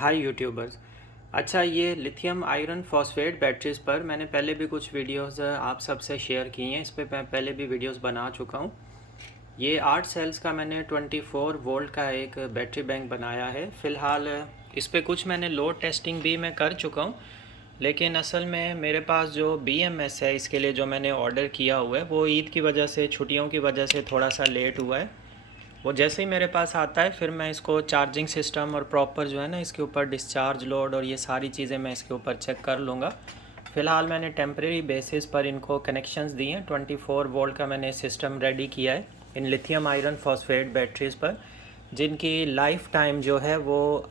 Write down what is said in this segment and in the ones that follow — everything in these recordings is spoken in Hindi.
हाय यूट्यूबर्स। अच्छा, ये लिथियम आयरन फॉस्फेट बैटरीज़ पर मैंने पहले भी कुछ वीडियोस आप सबसे शेयर की हैं। इस पे मैं पहले भी वीडियोस बना चुका हूँ। ये 8 सेल्स का मैंने 24 वोल्ट का एक बैटरी बैंक बनाया है। फ़िलहाल इस पे कुछ मैंने लोड टेस्टिंग भी मैं कर चुका हूँ, लेकिन असल में मेरे पास जो BMS है इसके लिए जो मैंने ऑर्डर किया हुआ है वो ईद की वजह से, छुट्टियों की वजह से थोड़ा सा लेट हुआ है। वो जैसे ही मेरे पास आता है फिर मैं इसको चार्जिंग सिस्टम और प्रॉपर जो है ना इसके ऊपर डिस्चार्ज लोड और ये सारी चीज़ें मैं इसके ऊपर चेक कर लूँगा। फ़िलहाल मैंने टेम्प्रेरी बेसिस पर इनको कनेक्शंस दिए हैं। 24 वोल्ट का मैंने सिस्टम रेडी किया है इन लिथियम आयरन फॉस्फेट बैटरीज़ पर, जिनकी लाइफ टाइम जो है वो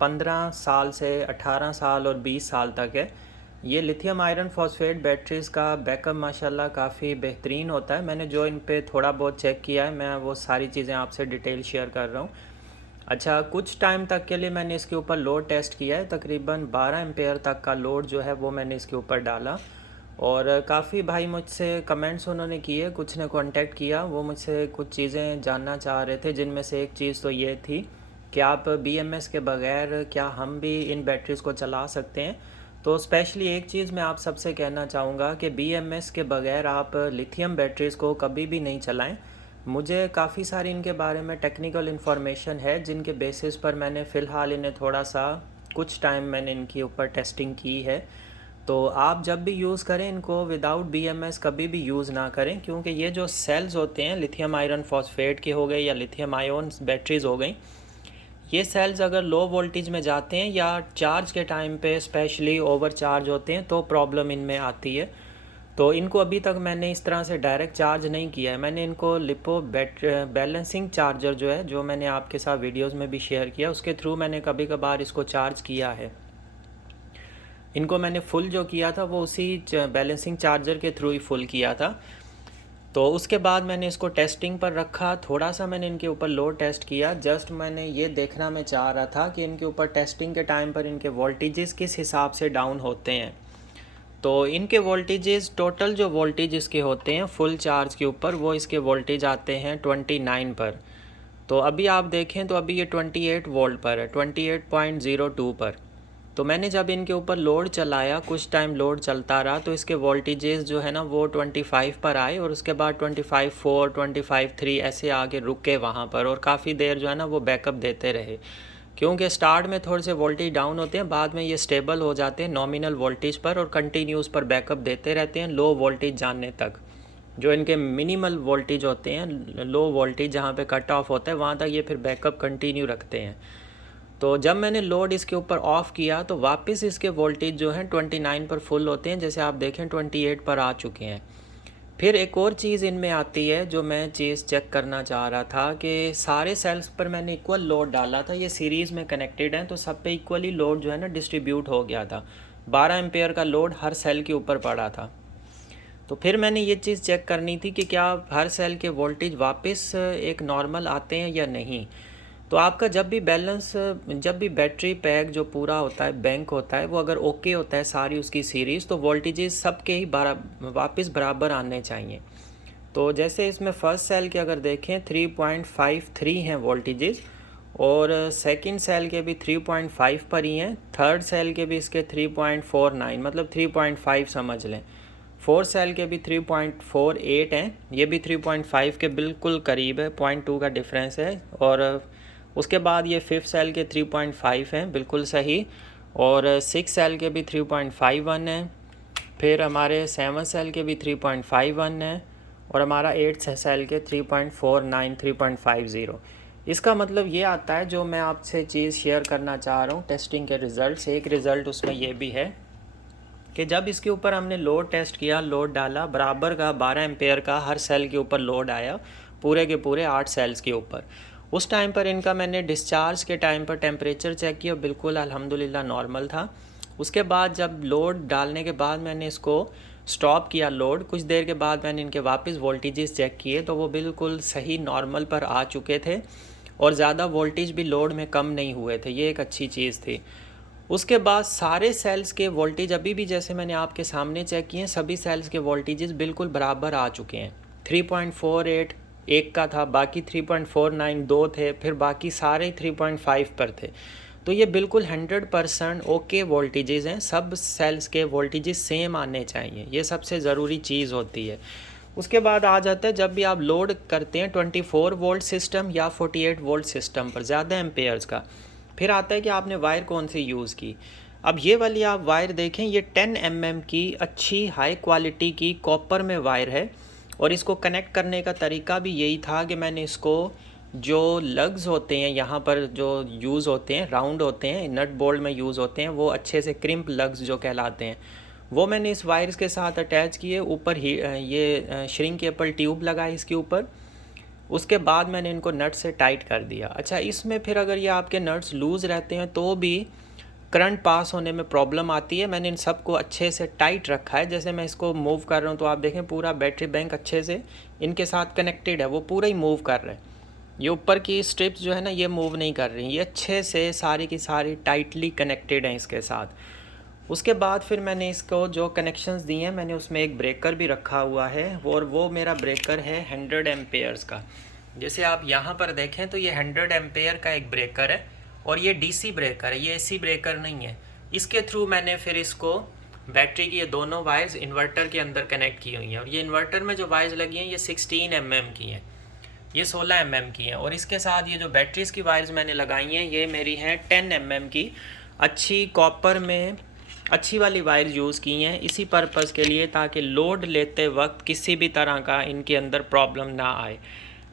15 साल से 18 साल और 20 साल तक है। ये लिथियम आयरन फॉस्फेट बैटरीज़ का बैकअप माशाल्लाह काफ़ी बेहतरीन होता है। मैंने जो इन पे थोड़ा बहुत चेक किया है, मैं वो सारी चीज़ें आपसे डिटेल शेयर कर रहा हूँ। अच्छा, कुछ टाइम तक के लिए मैंने इसके ऊपर लोड टेस्ट किया है। तकरीबन 12 एम्पेयर तक का लोड जो है वो मैंने इसके ऊपर डाला, और काफ़ी भाई मुझसे कमेंट्स उन्होंने किए, कुछ ने कांटेक्ट किया, वो मुझसे कुछ चीज़ें जानना चाह रहे थे, जिनमें से एक चीज़ तो ये थी कि आप BMS के बगैर क्या हम भी इन बैटरीज़ को चला सकते हैं। तो स्पेशली एक चीज़ मैं आप सबसे कहना चाहूँगा कि BMS के बगैर आप लिथियम बैटरीज़ को कभी भी नहीं चलाएं। मुझे काफ़ी सारी इनके बारे में टेक्निकल इन्फॉर्मेशन है, जिनके बेसिस पर मैंने फ़िलहाल इन्हें थोड़ा सा कुछ टाइम मैंने इनके ऊपर टेस्टिंग की है। तो आप जब भी यूज़ करें इनको विदाउट BMS कभी भी यूज़ ना करें, क्योंकि ये जो सेल्स होते हैं लिथियम आयरन फॉस्फेट के हो गए या लिथियम आयन बैटरीज़ हो गई, ये सेल्स अगर लो वोल्टेज में जाते हैं या चार्ज के टाइम पे स्पेशली ओवर चार्ज होते हैं तो प्रॉब्लम इनमें आती है। तो इनको अभी तक मैंने इस तरह से डायरेक्ट चार्ज नहीं किया है। मैंने इनको लिपो बैलेंसिंग चार्जर जो है, जो मैंने आपके साथ वीडियोस में भी शेयर किया, उसके थ्रू मैंने कभी कभार इसको चार्ज किया है। इनको मैंने फुल जो किया था वो उसी बैलेंसिंग चार्जर के थ्रू ही फुल किया था। तो उसके बाद मैंने इसको टेस्टिंग पर रखा, थोड़ा सा मैंने इनके ऊपर लोड टेस्ट किया। जस्ट मैंने ये देखना मैं चाह रहा था कि इनके ऊपर टेस्टिंग के टाइम पर इनके वोल्टेजेस किस हिसाब से डाउन होते हैं। तो इनके वोल्टेजेस, टोटल जो वोल्टेज इसके होते हैं फुल चार्ज के ऊपर, वो इसके वोल्टेज आते हैं 29 पर। तो अभी आप देखें तो अभी ये 28 वोल्ट पर है, 28.02 पर। तो मैंने जब इनके ऊपर लोड चलाया, कुछ टाइम लोड चलता रहा, तो इसके वोल्टेजेस जो है ना वो 25 पर आए, और उसके बाद 25.4, 25.3 ऐसे आगे रुके वहाँ पर, और काफ़ी देर जो है ना वो बैकअप देते रहे। क्योंकि स्टार्ट में थोड़े से वोल्टेज डाउन होते हैं, बाद में ये स्टेबल हो जाते हैं नॉमिनल वोल्टेज पर और कंटिन्यूस पर बैकअप देते रहते हैं लो वोल्टेज जानने तक। जो इनके मिनिमल वोल्टेज होते हैं, लो वोल्टेज जहाँ पे कट ऑफ होता है, वहाँ तक ये फिर बैकअप कंटिन्यू रखते हैं। तो जब मैंने लोड इसके ऊपर ऑफ़ किया तो वापस इसके वोल्टेज जो हैं 29 पर फुल होते हैं, जैसे आप देखें 28 पर आ चुके हैं। फिर एक और चीज़ इनमें आती है जो मैं चीज़ चेक करना चाह रहा था कि सारे सेल्स पर मैंने इक्वल लोड डाला था, ये सीरीज़ में कनेक्टेड हैं, तो सब पे इक्वली लोड जो है ना डिस्ट्रीब्यूट हो गया था। 12 एम्पेयर का लोड हर सेल के ऊपर पड़ा था। तो फिर मैंने ये चीज़ चेक करनी थी कि क्या हर सेल के वोल्टेज वापस एक नॉर्मल आते हैं या नहीं। तो आपका जब भी बैटरी पैक जो पूरा होता है, बैंक होता है, वो अगर ओके होता है सारी उसकी सीरीज़, तो वोल्टेजेस सबके ही वापस बराबर आने चाहिए। तो जैसे इसमें फ़र्स्ट सेल के अगर देखें 3.53 हैं वोल्टेजेस, और सेकंड सेल के भी 3.5 पर ही हैं, थर्ड सेल के भी इसके 3.49 मतलब 3.5 समझ लें, फोर्थ सेल के भी 3.48 हैं, ये भी 3.5 के बिल्कुल करीब है, 0.2 का डिफरेंस है। और उसके बाद ये फिफ्थ सेल के 3.5 हैं, बिल्कुल सही, और सिक्स सेल के भी 3.51 हैं, फिर हमारे सेवन सेल के भी 3.51 हैं, और हमारा एट सेल के 3.49 3.50। इसका मतलब ये आता है, जो मैं आपसे चीज़ शेयर करना चाह रहा हूँ टेस्टिंग के रिज़ल्ट, एक रिज़ल्ट उसमें ये भी है कि जब इसके ऊपर हमने लोड टेस्ट किया, लोड डाला, बराबर का 12 एम्पेयर का हर सेल के ऊपर लोड आया, पूरे के पूरे 8 सेल्स के ऊपर। उस टाइम पर इनका मैंने डिस्चार्ज के टाइम पर टेम्परेचर चेक किया, बिल्कुल अल्हम्दुलिल्लाह नॉर्मल था। उसके बाद जब लोड डालने के बाद मैंने इसको स्टॉप किया लोड, कुछ देर के बाद मैंने इनके वापस वोल्टेजेस चेक किए, तो वो बिल्कुल सही नॉर्मल पर आ चुके थे, और ज़्यादा वोल्टेज भी लोड में कम नहीं हुए थे, ये एक अच्छी चीज़ थी। उसके बाद सारे सेल्स के वोल्टेज अभी भी जैसे मैंने आपके सामने चेक किए हैं, सभी सेल्स के वोल्टेजेस बिल्कुल बराबर आ चुके हैं। 3.48 एक का था, बाकी 3.49 दो थे, फिर बाकी सारे 3.5 पर थे। तो ये बिल्कुल 100% ओके वोल्टेजेस हैं, सब सेल्स के वोल्टेजेस सेम आने चाहिए, ये सबसे ज़रूरी चीज़ होती है। उसके बाद आ जाता है जब भी आप लोड करते हैं 24 वोल्ट सिस्टम या 48 वोल्ट सिस्टम पर ज़्यादा एम्पेयर्स का, फिर आता है कि आपने वायर कौन सी यूज़ की। अब ये वाली आप वायर देखें, ये 10 mm की अच्छी हाई क्वालिटी की कॉपर में वायर है, और इसको कनेक्ट करने का तरीका भी यही था कि मैंने इसको जो लग्स होते हैं यहाँ पर जो यूज़ होते हैं, राउंड होते हैं, नट बोल्ट में यूज़ होते हैं, वो अच्छे से क्रिम्प लग्स जो कहलाते हैं, वो मैंने इस वायर्स के साथ अटैच किए। ऊपर ही ये श्रिंकेबल ट्यूब लगाई इसके ऊपर। उसके बाद मैंने इनको नट से टाइट कर दिया। अच्छा, इसमें फिर अगर ये आपके नट्स लूज़ रहते हैं तो भी करंट पास होने में प्रॉब्लम आती है। मैंने इन सबको अच्छे से टाइट रखा है। जैसे मैं इसको मूव कर रहा हूँ तो आप देखें पूरा बैटरी बैंक अच्छे से इनके साथ कनेक्टेड है, वो पूरा ही मूव कर रहे हैं। ये ऊपर की स्ट्रिप्स जो है ना, ये मूव नहीं कर रही, ये अच्छे से सारी की सारी टाइटली कनेक्टेड हैं इसके साथ। उसके बाद फिर मैंने इसको जो कनेक्शंस दिए हैं, मैंने उसमें एक ब्रेकर भी रखा हुआ है, और वो मेरा ब्रेकर है 100 एम्पेयर्स का। जैसे आप यहाँ पर देखें तो ये 100 एम्पेयर का एक ब्रेकर है, और ये डीसी ब्रेकर है, ये एसी ब्रेकर नहीं है। इसके थ्रू मैंने फिर इसको बैटरी की ये दोनों वायर्स इन्वर्टर के अंदर कनेक्ट की हुई हैं, और ये इन्वर्टर में जो वायर्स लगी हैं ये 16 mm की हैं, ये 16 mm की हैं। और इसके साथ ये जो बैटरीज़ की वायर्स मैंने लगाई हैं ये मेरी हैं 10 mm की अच्छी कॉपर में अच्छी वाली वायर यूज़ की हैं इसी पर्पज़ के लिए, ताकि लोड लेते वक्त किसी भी तरह का इनके अंदर प्रॉब्लम ना आए।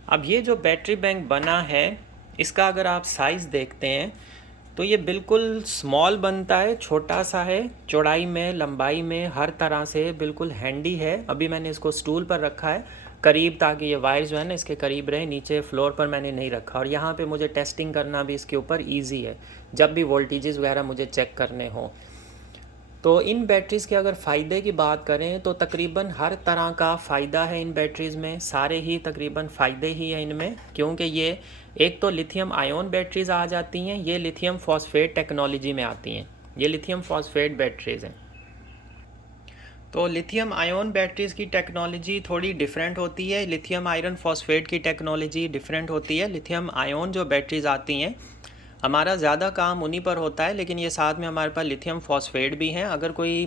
अब ये जो बैटरी बैंक बना है, इसका अगर आप साइज़ देखते हैं तो ये बिल्कुल स्मॉल बनता है, छोटा सा है, चौड़ाई में लंबाई में हर तरह से बिल्कुल हैंडी है। अभी मैंने इसको स्टूल पर रखा है करीब, ताकि ये वायर जो है ना इसके करीब रहे, नीचे फ्लोर पर मैंने नहीं रखा। और यहाँ पे मुझे टेस्टिंग करना भी इसके ऊपर इजी है, जब भी वोल्टेजेस वगैरह मुझे चेक करने हों। तो इन बैटरीज़ के अगर फ़ायदे की बात करें तो तकरीबन हर तरह का फ़ायदा है इन बैटरीज़ में, सारे ही तकरीबन फ़ायदे ही हैं इनमें। क्योंकि ये एक तो लिथियम आयन बैटरीज़ आ जाती हैं, ये लिथियम फॉस्फेट टेक्नोलॉजी में आती हैं, ये लिथियम फॉस्फेट बैटरीज़ हैं। तो लिथियम आयन बैटरीज़ की टेक्नोलॉजी थोड़ी डिफरेंट होती है, लिथियम आयरन फॉस्फेट की टेक्नोलॉजी डिफरेंट होती है। लिथियम आयन जो बैटरीज़ आती हैं, हमारा ज़्यादा काम उन्हीं पर होता है, लेकिन ये साथ में हमारे पास लिथियम फॉस्फेट भी हैं। अगर कोई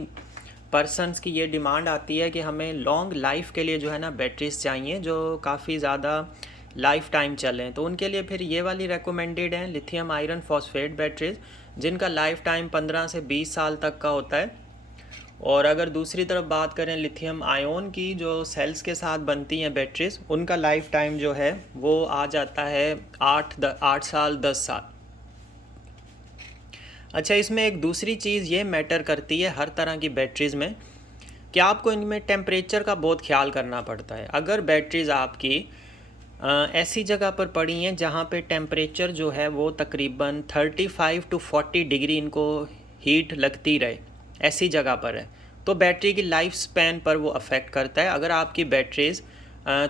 पर्सनस की ये डिमांड आती है कि हमें लॉन्ग लाइफ के लिए जो है ना बैटरीज़ चाहिए जो काफ़ी ज़्यादा लाइफ टाइम चलें, तो उनके लिए फिर ये वाली रेकमेंडेड हैं लिथियम आयरन फॉस्फेट बैटरीज़, जिनका लाइफ टाइम 15 से 20 साल तक का होता है। और अगर दूसरी तरफ बात करें लिथियम आयन की, जो सेल्स के साथ बनती हैं बैटरीज़, उनका लाइफ टाइम जो है वो आ जाता है 8 साल 10 साल। अच्छा, इसमें एक दूसरी चीज़ ये मैटर करती है हर तरह की बैटरीज़ में, कि आपको इनमें टेम्परेचर का बहुत ख्याल करना पड़ता है। अगर बैटरीज़ आपकी ऐसी जगह पर पड़ी हैं जहाँ पे टेम्परेचर जो है वो तकरीबन 35 to 40 डिग्री इनको हीट लगती रहे, ऐसी जगह पर है, तो बैटरी की लाइफ स्पैन पर वो अफेक्ट करता है। अगर आपकी बैटरीज़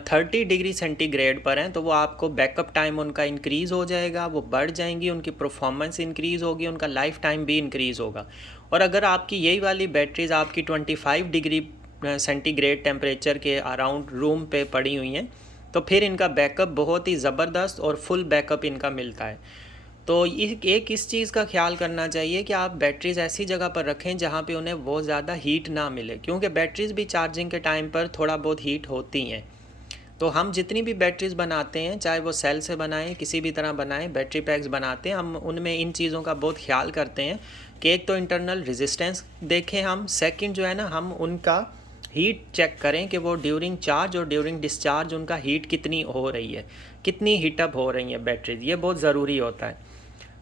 30 डिग्री सेंटीग्रेड पर हैं तो वो आपको बैकअप टाइम उनका इंक्रीज़ हो जाएगा, वो बढ़ जाएंगी, उनकी परफॉर्मेंस इंक्रीज़ होगी, उनका लाइफ टाइम भी इंक्रीज़ होगा। और अगर आपकी यही वाली बैटरीज़ आपकी 25 डिग्री सेंटीग्रेड टेम्परेचर के अराउंड रूम पे पड़ी हुई हैं, तो फिर इनका बैकअप बहुत ही ज़बरदस्त और फुल बैकअप इनका मिलता है। तो एक इस चीज़ का ख्याल करना चाहिए कि आप बैटरीज़ ऐसी जगह पर रखें जहाँ पे उन्हें बहुत ज़्यादा हीट ना मिले, क्योंकि बैटरीज़ भी चार्जिंग के टाइम पर थोड़ा बहुत हीट होती हैं। तो हम जितनी भी बैटरीज़ बनाते हैं, चाहे वो सेल से बनाएं, किसी भी तरह बनाएं, बैटरी पैक्स बनाते हैं, हम उनमें इन चीज़ों का बहुत ख्याल करते हैं कि एक तो इंटरनल रेजिस्टेंस देखें हम, सेकंड जो है ना हम उनका हीट चेक करें कि वो ड्यूरिंग चार्ज और ड्यूरिंग डिस्चार्ज उनका हीट कितनी हो रही है, कितनी हीटअप हो रही है बैटरीज, ये बहुत ज़रूरी होता है।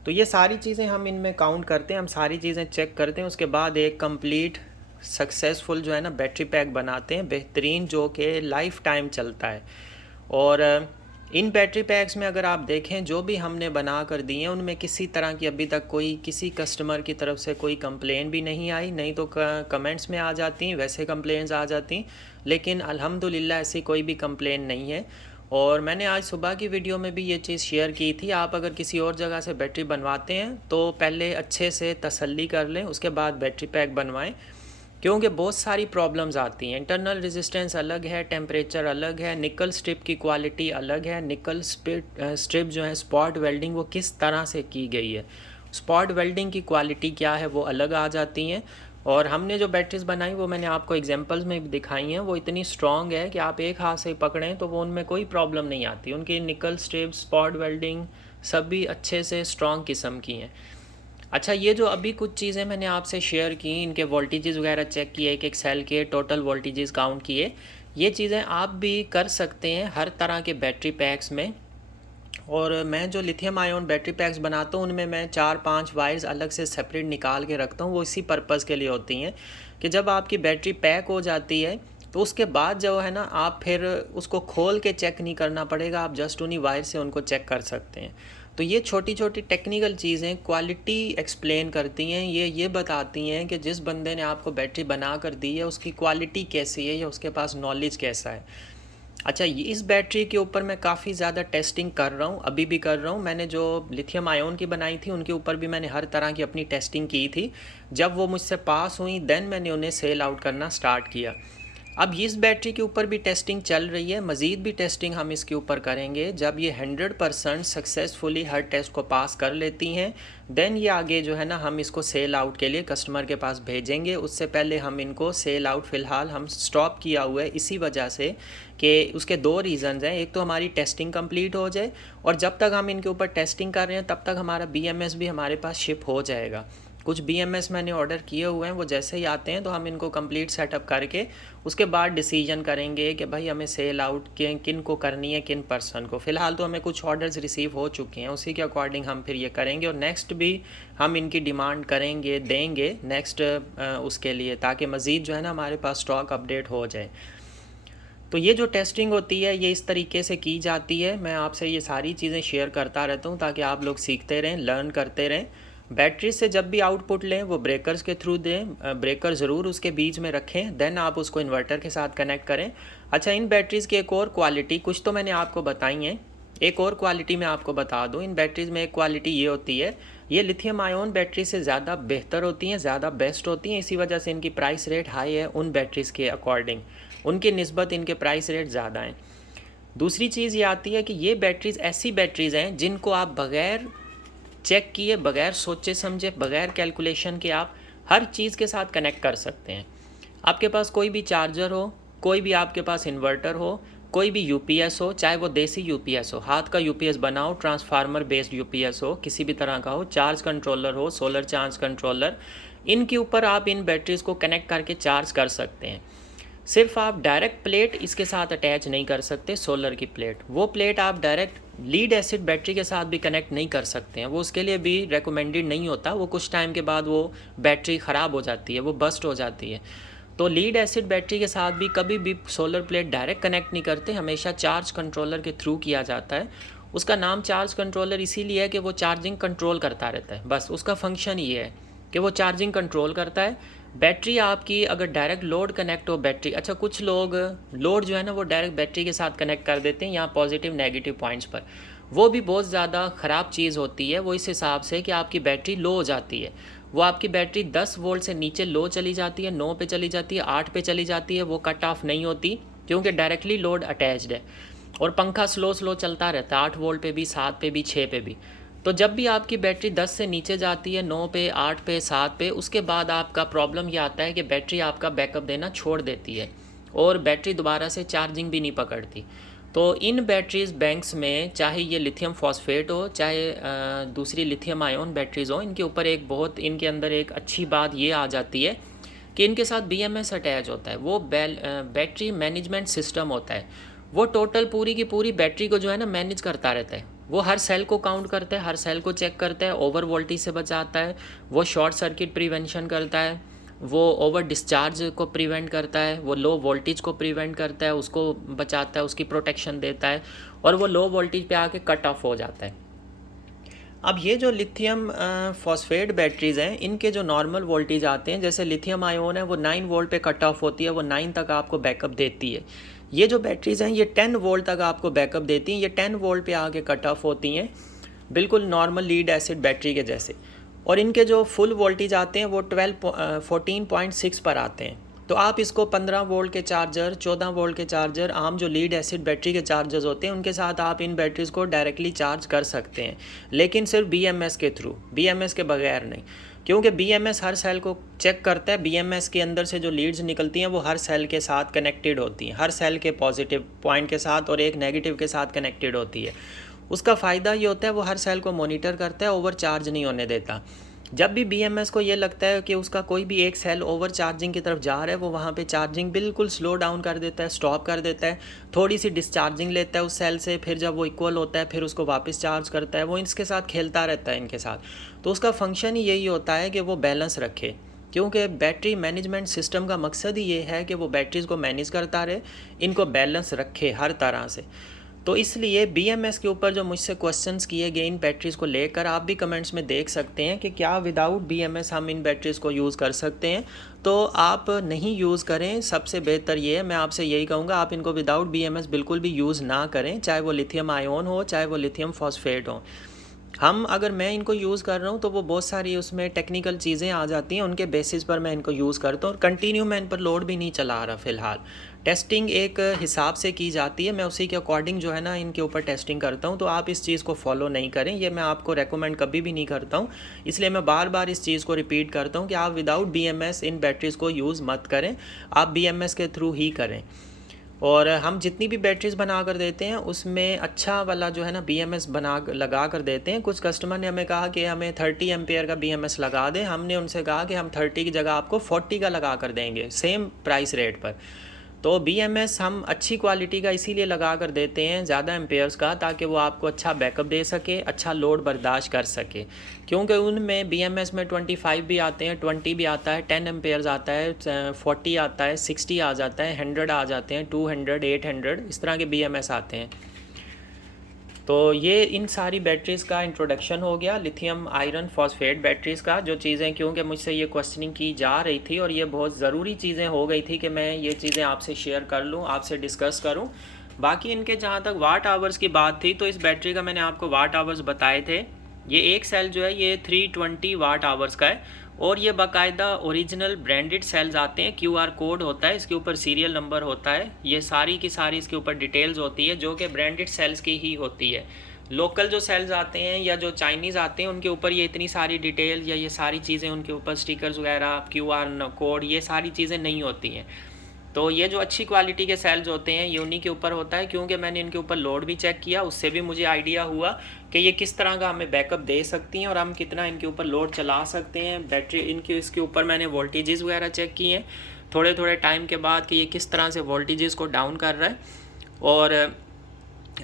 तो ये सारी चीज़ें हम इनमें काउंट करते हैं, हम सारी चीज़ें चेक करते हैं, उसके बाद एक कंप्लीट सक्सेसफुल जो है ना बैटरी पैक बनाते हैं बेहतरीन, जो कि लाइफ टाइम चलता है। और इन बैटरी पैक्स में अगर आप देखें जो भी हमने बना कर दिए हैं, उनमें किसी तरह की अभी तक कोई किसी कस्टमर की तरफ से कोई कंप्लेन भी नहीं आई, नहीं तो कमेंट्स में आ जाती हैं, वैसे कंप्लेंट्स आ जाती, लेकिन अल्हम्दुलिल्लाह ऐसी कोई भी कंप्लेन नहीं है। और मैंने आज सुबह की वीडियो में भी ये चीज़ शेयर की थी, आप अगर किसी और जगह से बैटरी बनवाते हैं तो पहले अच्छे से तसल्ली कर लें, उसके बाद बैटरी पैक बनवाएं। क्योंकि बहुत सारी प्रॉब्लम्स आती हैं। इंटरनल रेजिस्टेंस अलग है, टेम्परेचर अलग है, निकल स्ट्रिप की क्वालिटी अलग है, निकल स्ट्रिप जो है स्पॉट वेल्डिंग वो किस तरह से की गई है, स्पॉट वेल्डिंग की क्वालिटी क्या है, वो अलग आ जाती हैं। और हमने जो बैटरीज बनाई वो मैंने आपको एग्जांपल्स में भी दिखाई हैं, वो इतनी स्ट्रॉन्ग है कि आप एक हाथ से पकड़ें तो वो उनमें कोई प्रॉब्लम नहीं आती। उनकी निकल स्ट्रिप, स्पॉट वेल्डिंग सभी अच्छे से स्ट्रॉन्ग किस्म की हैं। अच्छा, ये जो अभी कुछ चीज़ें मैंने आपसे शेयर की, इनके वोल्टेजेस वगैरह चेक किए, एक सेल के टोटल वोल्टेजेस काउंट किए, ये चीज़ें आप भी कर सकते हैं हर तरह के बैटरी पैक्स में। और मैं जो लिथियम आयोन बैटरी पैक्स बनाता हूँ उनमें मैं 4-5 वायर्स अलग से सेपरेट निकाल के रखता हूँ। वो इसी पर्पज़ के लिए होती हैं कि जब आपकी बैटरी पैक हो जाती है तो उसके बाद जो है ना, आप फिर उसको खोल के चेक नहीं करना पड़ेगा, आप जस्ट उन्हीं वायर से उनको चेक कर सकते हैं। तो ये छोटी छोटी टेक्निकल चीज़ें क्वालिटी एक्सप्लेन करती हैं, ये बताती हैं कि जिस बंदे ने आपको बैटरी बना कर दी है उसकी क्वालिटी कैसी है या उसके पास नॉलेज कैसा है। अच्छा, ये इस बैटरी के ऊपर मैं काफ़ी ज़्यादा टेस्टिंग कर रहा हूँ, अभी भी कर रहा हूँ। मैंने जो लिथियम आयोन की बनाई थी उनके ऊपर भी मैंने हर तरह की अपनी टेस्टिंग की थी। जब वो मुझसे पास हुई देन मैंने उन्हें सेल आउट करना स्टार्ट किया। अब इस बैटरी के ऊपर भी टेस्टिंग चल रही है, मज़ीद भी टेस्टिंग हम इसके ऊपर करेंगे। जब ये 100% सक्सेसफुली हर टेस्ट को पास कर लेती हैं देन ये आगे जो है ना, हम इसको सेल आउट के लिए कस्टमर के पास भेजेंगे। उससे पहले हम इनको सेल आउट फ़िलहाल हम स्टॉप किया हुआ है इसी वजह से कि उसके दो रीज़न्स हैं। एक तो हमारी टेस्टिंग कंप्लीट हो जाए, और जब तक हम इनके ऊपर टेस्टिंग कर रहे हैं तब तक हमारा BMS भी हमारे पास शिप हो जाएगा। कुछ BMS मैंने ऑर्डर किए हुए हैं, वो जैसे ही आते हैं तो हम इनको कंप्लीट सेटअप करके उसके बाद डिसीजन करेंगे कि भाई हमें सेल आउट किन को करनी है, किन पर्सन को। फ़िलहाल तो हमें कुछ ऑर्डर्स रिसीव हो चुके हैं, उसी के अकॉर्डिंग हम फिर ये करेंगे। और नेक्स्ट भी हम इनकी डिमांड करेंगे, देंगे नेक्स्ट उसके लिए, ताकि मज़ीद जो है ना हमारे पास स्टॉक अपडेट हो जाए। तो ये जो टेस्टिंग होती है ये इस तरीके से की जाती है। मैं आपसे ये सारी चीज़ें शेयर करता रहता हूँ ताकि आप लोग सीखते रहें, लर्न करते रहें। बैटरी से जब भी आउटपुट लें वो ब्रेकर्स के थ्रू दें, ब्रेकर ज़रूर उसके बीच में रखें, देन आप उसको इन्वर्टर के साथ कनेक्ट करें। अच्छा, इन बैटरीज़ की एक और क्वालिटी, कुछ तो मैंने आपको बताई हैं, एक और क्वालिटी मैं आपको बता दूं। इन बैटरीज़ में एक क्वालिटी ये होती है, ये लिथियम आयोन बैटरी से ज़्यादा बेहतर होती हैं, ज़्यादा बेस्ट होती हैं। इसी वजह से इनकी प्राइस रेट हाई है उन बैटरीज़ के अकॉर्डिंग, उनकी निस्बत इनके प्राइस रेट ज़्यादा हैं। दूसरी चीज़ ये आती है कि ये बैटरीज़ ऐसी बैटरीज़ हैं जिनको आप बग़ैर चेक किए, बग़ैर सोचे समझे, बग़ैर कैलकुलेशन के आप हर चीज़ के साथ कनेक्ट कर सकते हैं। आपके पास कोई भी चार्जर हो, कोई भी आपके पास इन्वर्टर हो, कोई भी UPS हो, चाहे वो देसी UPS हो, हाथ का UPS बनाओ, ट्रांसफार्मर बेस्ड UPS हो, किसी भी तरह का हो, चार्ज कंट्रोलर हो, सोलर चार्ज कंट्रोलर, इनके ऊपर आप इन बैटरीज़ को कनेक्ट करके चार्ज कर सकते हैं। सिर्फ आप डायरेक्ट प्लेट इसके साथ अटैच नहीं कर सकते, सोलर की प्लेट, वो प्लेट आप डायरेक्ट लीड एसिड बैटरी के साथ भी कनेक्ट नहीं कर सकते हैं, वो उसके लिए भी रेकमेंडेड नहीं होता। वो कुछ टाइम के बाद वो बैटरी ख़राब हो जाती है, वो बस्ट हो जाती है। तो लीड एसिड बैटरी के साथ भी कभी भी सोलर प्लेट डायरेक्ट कनेक्ट नहीं करते, हमेशा चार्ज कंट्रोलर के थ्रू किया जाता है। उसका नाम चार्ज कंट्रोलर इसीलिए है कि वो चार्जिंग कंट्रोल करता रहता है, बस उसका फंक्शन ये है कि वो चार्जिंग कंट्रोल करता है। बैटरी आपकी अगर डायरेक्ट लोड कनेक्ट हो बैटरी, अच्छा कुछ लोग लोड जो है ना वो डायरेक्ट बैटरी के साथ कनेक्ट कर देते हैं यहाँ पॉजिटिव नेगेटिव पॉइंट्स पर, वो भी बहुत ज़्यादा ख़राब चीज़ होती है। वो इस हिसाब से कि आपकी बैटरी लो हो जाती है, वो आपकी बैटरी 10 वोल्ट से नीचे लो चली जाती है, 9 पे चली जाती है, 8 पे चली जाती है, वो कट ऑफ नहीं होती क्योंकि डायरेक्टली लोड अटैच्ड है। और पंखा स्लो चलता रहता है, 8 वोल्ट पे भी, 7 पे भी, 6 पे भी। तो जब भी आपकी बैटरी 10 से नीचे जाती है, 9 पे, 8 पे, 7 पे, उसके बाद आपका प्रॉब्लम ये आता है कि बैटरी आपका बैकअप देना छोड़ देती है और बैटरी दोबारा से चार्जिंग भी नहीं पकड़ती। तो इन बैटरीज़ बैंक्स में, चाहे ये लिथियम फॉस्फेट हो, चाहे दूसरी लिथियम आयोन बैटरीज़ हो, इनके ऊपर एक बहुत, इनके अंदर एक अच्छी बात ये आ जाती है कि इनके साथ BMS अटैच होता है। वो बैटरी मैनेजमेंट सिस्टम होता है, वो टोटल पूरी की पूरी बैटरी को जो है ना मैनेज करता रहता है। वो हर सेल को काउंट करता है, हर सेल को चेक करता है, ओवर वोल्टेज से बचाता है, वो शॉर्ट सर्किट प्रिवेंशन करता है, वो ओवर डिस्चार्ज को प्रिवेंट करता है, वो लो वोल्टेज को प्रिवेंट करता है, उसको बचाता है, उसकी प्रोटेक्शन देता है, और वो लो वोल्टेज पे आके कट ऑफ हो जाता है। अब ये जो लिथियम फॉस्फेट बैटरीज़ हैं, इनके जो नॉर्मल वोल्टेज आते हैं, जैसे लिथियम आयोन है वो 9 वोल्ट पे कट ऑफ होती है, वो 9 तक आपको बैकअप देती है। ये जो बैटरीज़ हैं ये 10 वोल्ट तक आपको बैकअप देती हैं, ये 10 वोल्ट पे आके कट ऑफ होती हैं, बिल्कुल नॉर्मल लीड एसिड बैटरी के जैसे। और इनके जो फुल वोल्टेज आते हैं वो 14.6 पर आते हैं। तो आप इसको 15 वोल्ट के चार्जर, 14 वोल्ट के चार्जर, आम जो लीड एसिड बैटरी के चार्जर्स होते हैं उनके साथ आप इन बैटरीज़ को डायरेक्टली चार्ज कर सकते हैं, लेकिन सिर्फ BMS के थ्रू, BMS के बगैर नहीं। क्योंकि BMS हर सेल को चेक करता है, BMS के अंदर से जो लीड्स निकलती हैं वो हर सेल के साथ कनेक्टेड होती हैं, हर सेल के पॉजिटिव पॉइंट के साथ और एक नेगेटिव के साथ कनेक्टेड होती है। उसका फ़ायदा ये होता है वो हर सेल को मॉनिटर करता है, ओवर चार्ज नहीं होने देता। जब भी BMS को ये लगता है कि उसका कोई भी एक सेल ओवर चार्जिंग की तरफ जा रहा है, वो वहाँ पे चार्जिंग बिल्कुल स्लो डाउन कर देता है, स्टॉप कर देता है, थोड़ी सी डिस्चार्जिंग लेता है उस सेल से, फिर जब वो इक्वल होता है फिर उसको वापस चार्ज करता है। वो इसके साथ खेलता रहता है इनके साथ। तो उसका फंक्शन ही यही होता है कि वो बैलेंस रखे, क्योंकि बैटरी मैनेजमेंट सिस्टम का मकसद ही ये है कि वो बैटरीज़ को मैनेज करता रहे, इनको बैलेंस रखे हर तरह से। तो इसलिए BMS के ऊपर जो मुझसे क्वेश्चंस किए गए इन बैटरीज़ को लेकर, आप भी कमेंट्स में देख सकते हैं कि क्या विदाउट BMS हम इन बैटरीज़ को यूज़ कर सकते हैं। तो आप नहीं यूज़ करें, सबसे बेहतर ये है, मैं आपसे यही कहूँगा आप इनको विदाउट BMS बिल्कुल भी यूज़ ना करें, चाहे वो लिथियम आयोन हो चाहे वो लिथियम फॉस्फेट हो। अगर मैं इनको यूज़ कर रहा हूँ तो वो बहुत सारी उसमें टेक्निकल चीज़ें आ जाती हैं, उनके बेसिस पर मैं इनको यूज़ करता हूँ और कंटिन्यू मैं इन पर लोड भी नहीं चला रहा फ़िलहाल। टेस्टिंग एक हिसाब से की जाती है, मैं उसी के अकॉर्डिंग जो है ना इनके ऊपर टेस्टिंग करता हूँ। तो आप इस चीज़ को फॉलो नहीं करें, ये मैं आपको रेकमेंड कभी भी नहीं करता हूँ। इसलिए मैं बार बार इस चीज़ को रिपीट करता हूँ कि आप विदाउट BMS इन बैटरीज़ को यूज़ मत करें, आप BMS के थ्रू ही करें। और हम जितनी भी बैटरीज़ बना कर देते हैं उसमें अच्छा वाला जो है ना BMS लगा कर देते हैं। कुछ कस्टमर ने हमें कहा कि हमें 30 एम्पेयर का BMS लगा दें, हमने उनसे कहा कि हम 30 की जगह आपको 40 का लगा कर देंगे सेम प्राइस रेट पर। तो BMS हम अच्छी क्वालिटी का इसीलिए लगा कर देते हैं, ज़्यादा एम्पेयर्स का, ताकि वो आपको अच्छा बैकअप दे सके, अच्छा लोड बर्दाश्त कर सके। क्योंकि उनमें BMS में 25 भी आते हैं, 20 भी आता है, 10 एम्पेयर्स आता है, 40 आता है, 60 आ जाता है, 100 आ जाते हैं, 200, 800 इस तरह के BMS आते हैं। तो ये इन सारी बैटरीज़ का इंट्रोडक्शन हो गया, लिथियम आयरन फॉस्फेट बैटरीज़ का। जो चीज़ें, क्योंकि मुझसे ये क्वेश्चनिंग की जा रही थी और ये बहुत ज़रूरी चीज़ें हो गई थी कि मैं ये चीज़ें आपसे शेयर कर लूँ, आपसे डिस्कस करूँ। बाकी इनके जहाँ तक वाट आवर्स की बात थी, तो इस बैटरी का मैंने आपको वाट आवर्स बताए थे। ये एक सेल जो है ये 320 वाट आवर्स का है और ये बाकायदा ओरिजिनल ब्रांडेड सेल्स आते हैं, QR कोड होता है, इसके ऊपर सीरियल नंबर होता है, ये सारी की सारी इसके ऊपर डिटेल्स होती है जो कि ब्रांडेड सेल्स की ही होती है। लोकल जो सेल्स आते हैं या जो चाइनीज़ आते हैं उनके ऊपर ये इतनी सारी डिटेल या ये सारी चीज़ें, उनके ऊपर स्टिकर्स वगैरह, QR कोड, ये सारी चीज़ें नहीं होती हैं। तो ये जो अच्छी क्वालिटी के सेल्स होते हैं ये उन्हीं के ऊपर होता है, क्योंकि मैंने इनके ऊपर लोड भी चेक किया, उससे भी मुझे आइडिया हुआ कि ये किस तरह का हमें बैकअप दे सकती हैं और हम कितना इनके ऊपर लोड चला सकते हैं। बैटरी इसके ऊपर मैंने वोल्टेजेस वगैरह चेक किए हैं थोड़े थोड़े टाइम के बाद कि ये किस तरह से वोल्टेजेस को डाउन कर रहा है, और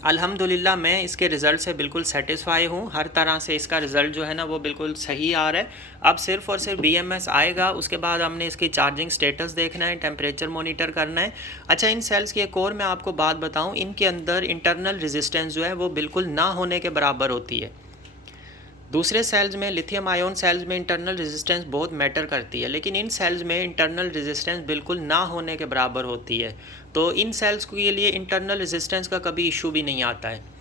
अल्हम्दुलिल्लाह मैं इसके रिज़ल्ट से बिल्कुल सेटिस्फाई हूँ। हर तरह से इसका रिज़ल्ट जो है ना वो बिल्कुल सही आ रहा है। अब सिर्फ़ और सिर्फ BMS आएगा, उसके बाद हमने इसकी चार्जिंग स्टेटस देखना है, टेम्परेचर मॉनिटर करना है। अच्छा, इन सेल्स की एक और मैं आपको बात बताऊँ, इनके अंदर इंटरनल रेजिस्टेंस जो है वो बिल्कुल ना होने के बराबर होती है। दूसरे सेल्स में, लिथियम आयोन सेल्स में इंटरनल रेजिस्टेंस बहुत मैटर करती है, लेकिन इन सेल्स में इंटरनल रेजिस्टेंस बिल्कुल ना होने के बराबर होती है। तो इन सेल्स के लिए इंटरनल रेजिस्टेंस का कभी इशू भी नहीं आता है।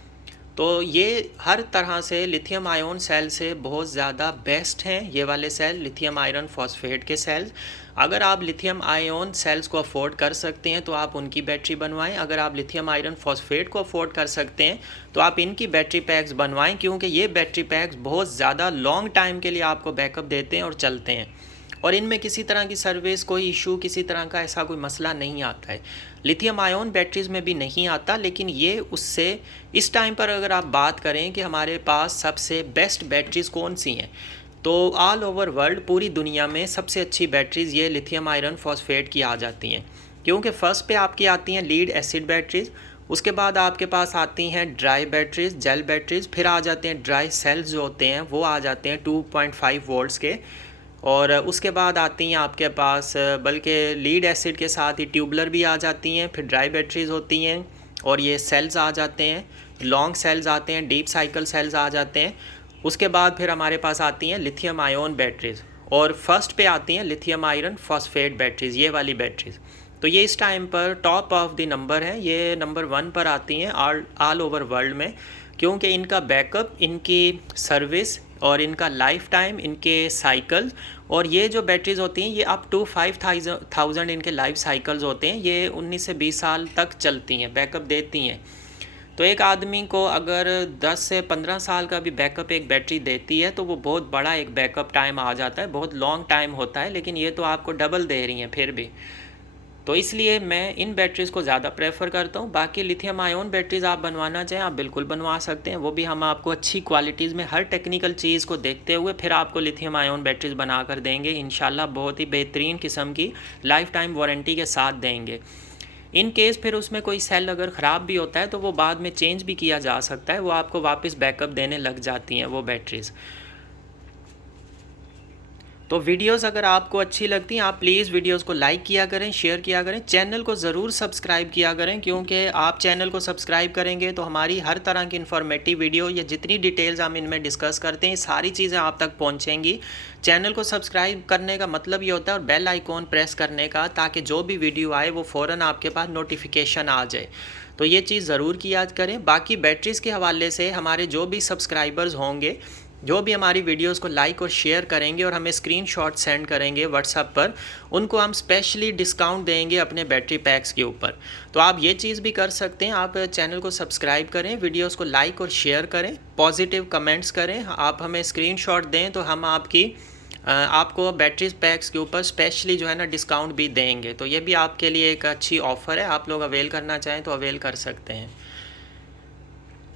तो ये हर तरह से लिथियम आयोन सेल से बहुत ज़्यादा बेस्ट हैं ये वाले सेल, लिथियम आयरन फॉस्फेट के सेल्स। अगर आप लिथियम आयोन सेल्स को अफोर्ड कर सकते हैं तो आप उनकी बैटरी बनवाएं, अगर आप लिथियम आयरन फॉस्फेट को अफोर्ड कर सकते हैं तो आप इनकी बैटरी पैक्स बनवाएं, क्योंकि ये बैटरी पैक्स बहुत ज़्यादा लॉन्ग टाइम के लिए आपको बैकअप देते हैं और चलते हैं, और इनमें किसी तरह की सर्विस, कोई इशू, किसी तरह का ऐसा कोई मसला नहीं आता है। लिथियम आयोन बैटरीज़ में भी नहीं आता, लेकिन ये उससे इस टाइम पर अगर आप बात करें कि हमारे पास सबसे बेस्ट बैटरीज़ कौन सी हैं, तो ऑल ओवर वर्ल्ड, पूरी दुनिया में सबसे अच्छी बैटरीज़ ये लिथियम आयरन फॉस्फेट की आ जाती हैं। क्योंकि फ़र्स्ट पे आपकी आती हैं लीड एसिड बैटरीज़, उसके बाद आपके पास आती हैं ड्राई बैटरीज़, जेल बैटरीज़, फिर आ जाते हैं ड्राई सेल्स जो होते हैं वो आ जाते हैं 2.5 वोल्ट्स के, और उसके बाद आती हैं आपके पास, बल्कि लीड एसिड के साथ ही ट्यूबलर भी आ जाती हैं, फिर ड्राई बैटरीज़ होती हैं और ये सेल्स आ जाते हैं, लॉन्ग सेल्स आते हैं, डीप साइकिल सेल्स आ जाते हैं। उसके बाद फिर हमारे पास आती हैं लिथियम आयोन बैटरीज़, और फर्स्ट पे आती हैं लिथियम आयरन फॉस्फेट बैटरीज़, ये वाली बैटरीज़। तो ये इस टाइम पर टॉप ऑफ द नंबर है, ये नंबर 1 पर आती हैं ऑल ओवर वर्ल्ड में, क्योंकि इनका बैकअप, इनकी सर्विस, और इनका लाइफ टाइम, इनके साइकिल, और ये जो बैटरीज़ होती हैं ये अप टू 5000 इनके लाइफ साइकिल्स होते हैं। ये 19 से 20 साल तक चलती हैं, बैकअप देती हैं। तो एक आदमी को अगर 10 से 15 साल का भी बैकअप एक बैटरी देती है तो वो बहुत बड़ा एक बैकअप टाइम आ जाता है, बहुत लॉन्ग टाइम होता है। लेकिन ये तो आपको डबल दे रही हैं फिर भी, तो इसलिए मैं इन बैटरीज़ को ज़्यादा प्रेफर करता हूँ। बाकी लिथियम आयन बैटरीज़ आप बनवाना चाहें आप बिल्कुल बनवा सकते हैं, वो भी हम आपको अच्छी क्वालिटीज़ में हर टेक्निकल चीज़ को देखते हुए फिर आपको लिथियम आयन बैटरीज़ बना कर देंगे इंशाल्लाह, बहुत ही बेहतरीन किस्म की लाइफ टाइम वारंटी के साथ देंगे। इन केस फिर उसमें कोई सेल अगर ख़राब भी होता है तो वो बाद में चेंज भी किया जा सकता है, वो आपको वापस बैकअप देने लग जाती हैं वो बैटरीज़। तो वीडियोस अगर आपको अच्छी लगती हैं आप प्लीज़ वीडियोस को लाइक किया करें, शेयर किया करें, चैनल को ज़रूर सब्सक्राइब किया करें, क्योंकि आप चैनल को सब्सक्राइब करेंगे तो हमारी हर तरह की इन्फॉर्मेटिव वीडियो या जितनी डिटेल्स हम इनमें डिस्कस करते हैं सारी चीज़ें आप तक पहुंचेंगी। चैनल को सब्सक्राइब करने का मतलब ये होता है और बेल आइकॉन प्रेस करने का, ताकि जो भी वीडियो आए वो फ़ौरन आपके पास नोटिफिकेशन आ जाए। तो ये चीज़ ज़रूर किया करें। बाकी बैटरीज़ के हवाले से हमारे जो भी सब्सक्राइबर्स होंगे, जो भी हमारी वीडियोस को लाइक और शेयर करेंगे और हमें स्क्रीनशॉट सेंड करेंगे व्हाट्सएप पर, उनको हम स्पेशली डिस्काउंट देंगे अपने बैटरी पैक्स के ऊपर। तो आप ये चीज़ भी कर सकते हैं, आप चैनल को सब्सक्राइब करें, वीडियोस को लाइक और शेयर करें, पॉजिटिव कमेंट्स करें, आप हमें स्क्रीनशॉट दें तो हम आपको बैटरी पैक्स के ऊपर स्पेशली जो है ना डिस्काउंट भी देंगे। तो ये भी आपके लिए एक अच्छी ऑफ़र है, आप लोग अवेल करना चाहें तो अवेल कर सकते हैं।